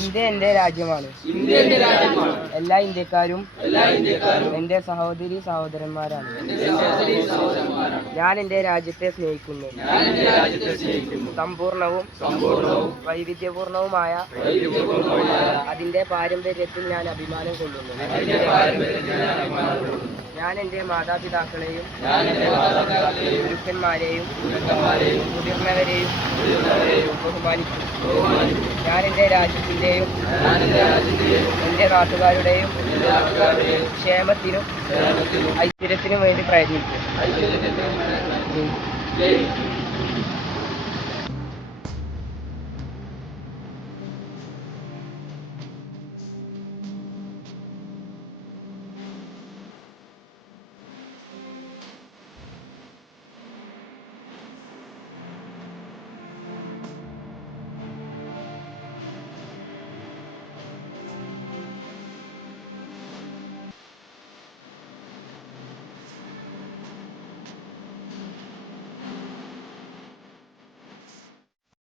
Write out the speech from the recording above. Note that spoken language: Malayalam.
ഇന്ത്യ എന്റെ രാജ്യമാണ്. എല്ലാ ഇന്ത്യക്കാരും എന്റെ സഹോദരി സഹോദരന്മാരാണ്. ഞാൻ എന്റെ രാജ്യത്തെ സ്നേഹിക്കുന്നു. സമ്പൂർണവും വൈവിധ്യപൂർണവുമായ അതിന്റെ പാരമ്പര്യത്തിൽ ഞാൻ അഭിമാനം കൊള്ളുന്നു. ഞാൻ എന്റെ മാതാപിതാക്കളെയും ഗുരുക്കന്മാരെയും മുതിർന്നവരെയും ബഹുമാനിക്കുന്നു. ഞാൻ എന്റെ രാജ്യത്തിന്റെയും എന്റെ നാട്ടുകാരുടെയും ക്ഷേമത്തിനും ഐശ്വര്യത്തിനും വേണ്ടി പ്രയത്നിക്കും.